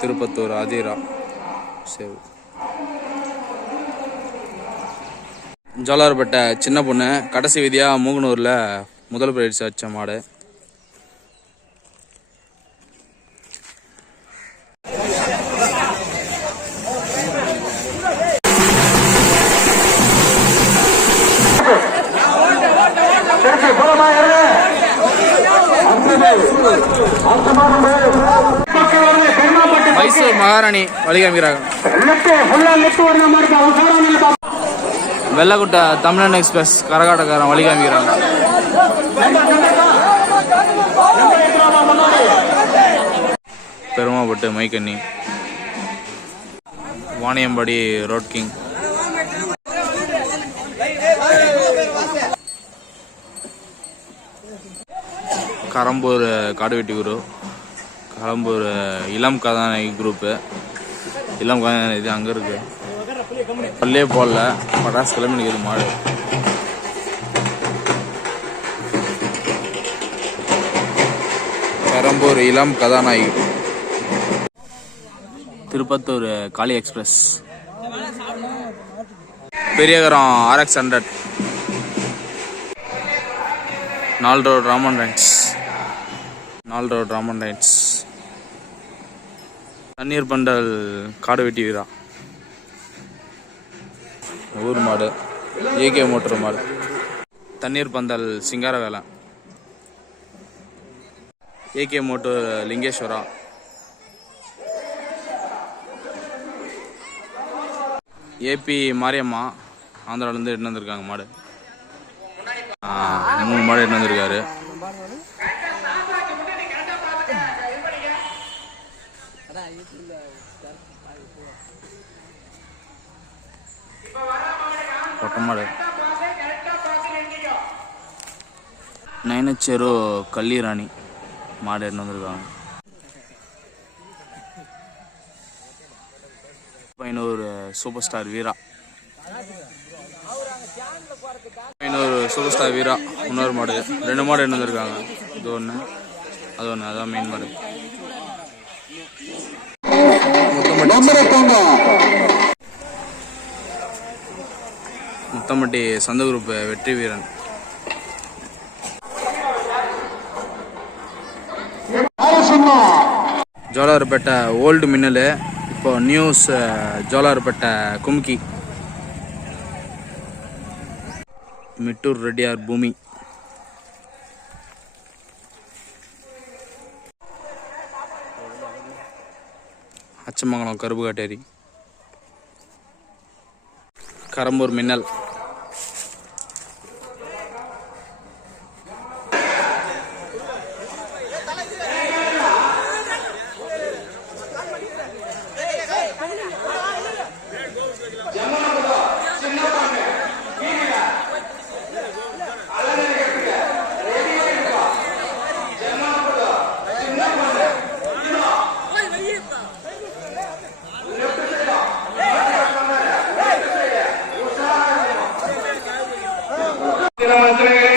திருப்பத்தூர் ஆதிரா சரி ஜோலார்பேட்டை சின்ன பொண்ணு கடைசி விதியாக மூகனூரில் முதல் பயிற்சி வச்ச மாடு. மைசூர் மகாராணி வழிகாமிக்கிறாங்க வெள்ளகுட்டா வெள்ளக்குட்டை தமிழன் எக்ஸ்பிரஸ் கரகாட்டக்காரன் வழிகாமிக்கிறாங்க பெருமாப்பட்டு மைக்கண்ணி. வாணியம்பாடி ரோட் கிங் கரம்பூர் காடுவெட்டி குரு கரம்பூர் இளம் கதாநாயகி குரூப்பு இளம் கதாநாயகி இது அங்கே இருக்கு. பல்லே போடல. பட்டாசு கிளம்பி நிற்கிது மாடு. பெரம்பூர் இளம் கதாநாயகி. Tirupattur Kali express. Periyakaram RX hundred. நாலு ரோடு ராமன் ரைன்ஸ் நால் ரோட் ராமன் தண்ணீர் பண்டல் காடு வெட்டி வீரா. ஊர் மாடு ஏகே மோட்டர் மாடு. தண்ணீர் பந்தல் சிங்கார வேலை. AK motor Lingeswara. AB Mariyamma ஆந்திராவிலேருந்து எட்டு வந்திருக்காங்க மாடு. மூணு மாடு எட்டு வந்திருக்காரு. பொட்டை மாடு நயனச்சேரு மாடு எடுத்து வந்திருக்காங்க. ஐநூறு சூப்பர் ஸ்டார் வீரா. ஐநூறு சூப்பர் ஸ்டார் வீரா. இன்னொரு மாடு. ரெண்டு மாடு எடுத்து வந்திருக்காங்க. இது ஒன்று அது ஒன்று அதான் மெயின் மாடு. முத்தம்பட்டி சந்த குரூப் வெற்றி வீரன். ஜோலார்பேட்டை ஓல்டு மின்னல் இப்போ நியூஸ் ஜோலார்பேட்டை கும்கி. மிட்டூர் ரெட்டியார் பூமி. அச்சமங்கலம் கருப்பு காட்டேரி கரம்பூர்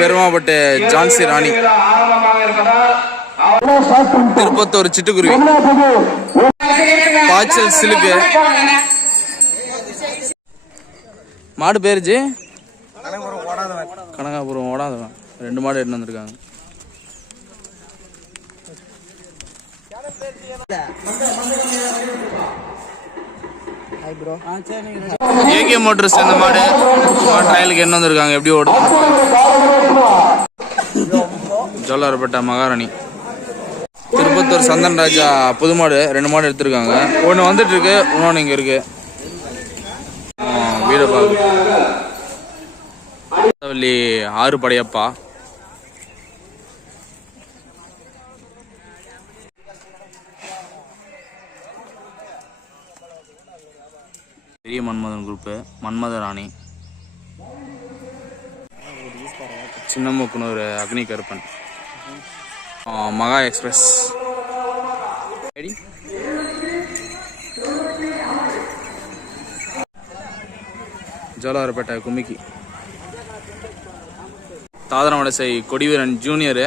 பெருமாப்பட்டு ஜான்சி ராணி. திருப்பத்தூர் சிட்டுக்குருவி. பாய்ச்சல் சிலுக்கு. மாடு பேரு ஜி? கனகாபுரம் ஓடாதவன். ரெண்டு மாடு எடுத்து வந்திருக்காங்க. ஏகே மோட்டர்ஸ் இந்த மாடு ட்ரையலுக்கு என்ன வந்திருக்காங்க. எப்படி ஓடுது? ஜோலார்பேட்டை மகாராணி. திருப்பத்தூர் சந்தன் ராஜா புது மாடு ரெண்டு மாடு எடுத்திருக்காங்க. ஒன்று வந்துட்டு இருக்கு இன்னொன்று இங்கே இருக்கு. வீடு பார்க்க ஆறு படையப்பா. பெரிய மன்மதன் குரூப்பு மன்மத ராணி. சின்னமுக்குன்னு ஒரு அக்னி கருப்பன் மகா express. ID Jolarpettai Kummikki Thathanavadasai Kodiveeran junior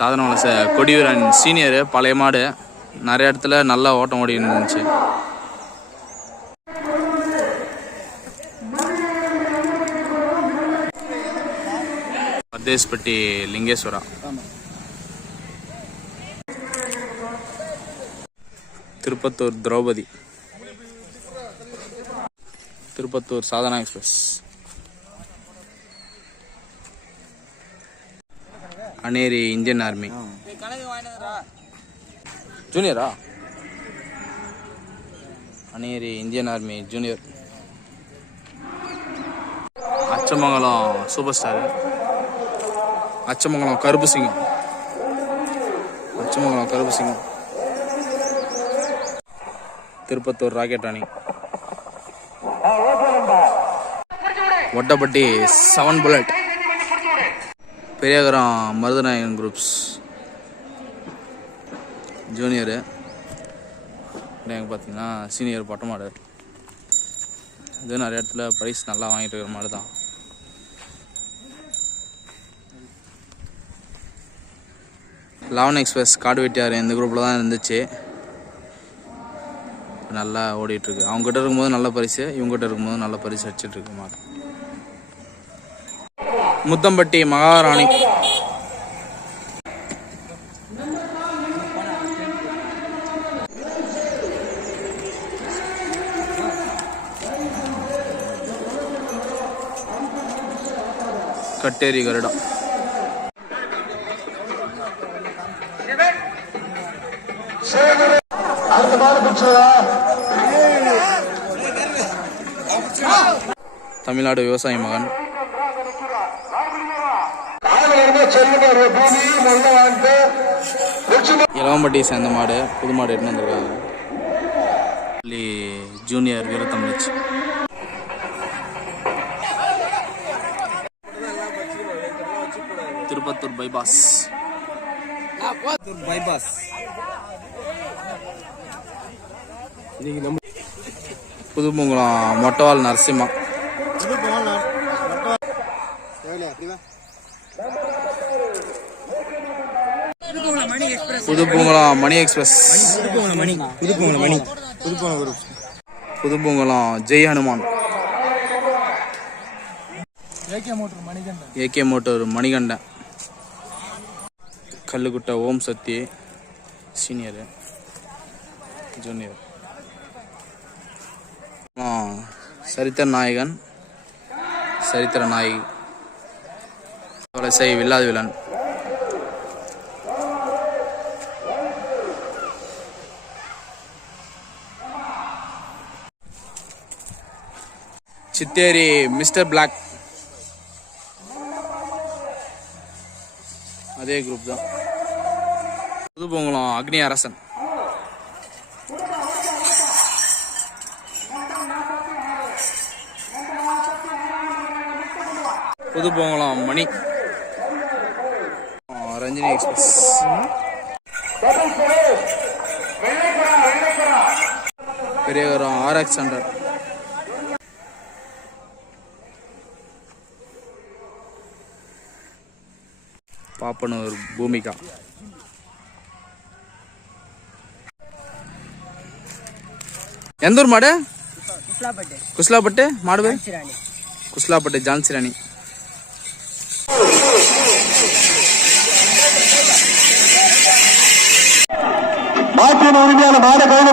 Thathanavadasai Kodiveeran senior பழைய மாடு. நிறைய இடத்துல நல்லா ஓட்டம் ஓடி இருந்துச்சு. Pardeshpatti Lingeswara. Tirupattur Draupadi. Tirupattur Sadhana express. Aneri Indian army. ஜூனியரா Aneri Indian army junior. Achamangalam super star. Achamangalam கருப்பு சிங்கம். அச்சமங்கலம் கருப்பு சிங்கம். Tirupattur rocket Rani Ottapatti seven bullet Periyakaram Marudhanayagan groups junior எங்கே பார்த்தீங்கன்னா சீனியர் பட்ட மாடு இது நிறைய இடத்துல ப்ரைஸ் நல்லா வாங்கிட்டு இருக்கிற மாடு தான். லெவன் எக்ஸ்பிரஸ் காடு வெட்டியார் இந்த குரூப்பில் தான் இருந்துச்சு. நல்லா ஓடிட்டுருக்கு அவங்ககிட்ட இருக்கும்போது நல்ல பரிசு இவங்ககிட்ட இருக்கும்போது நல்ல பரிசு அடிச்சிட்டு இருக்கு மாடு. முத்தம்பட்டி மகாராணி கட்டேரி கருடம் தமிழ்நாடு விவசாயி மகன். இளவம்பட்டியை சேர்ந்த மாடு புது மாடு எடுத்து வந்திருக்காங்க. ஜூனியர் வீரத்தமிழ். திருப்பத்தூர் பைபாஸ் பைபாஸ் புதுமங்குளம் மொட்டவால் நரசிம்மா. புதுப்பூங்குளம் மணி எக்ஸ்பிரஸ். புதுப்போங்க மணி புதுப்போங்க Mani புதுப்போங்க group Puduppungulam Jai Hanuman AK motor Manikandan. Kallukuttai Om Shakti senior junior. சரித்திர நாயகன் சரித்திர நாயகி. வலசை வில்லாத வில்லன். Sitheri mister black. அதே குரூப் தான். புதுப்பொங்கலம் அக்னி அரசன் Pudupongalam Mani Ranjini express. Periyavaram RX hundred. Pappanur Bhoomika. எந்த ஊர் மாடு? குஸ்லாப்பட்டு. மாடு குஸ்லாப்பட்டு ஜான்சி ராணி மாட்டின் மாட கைது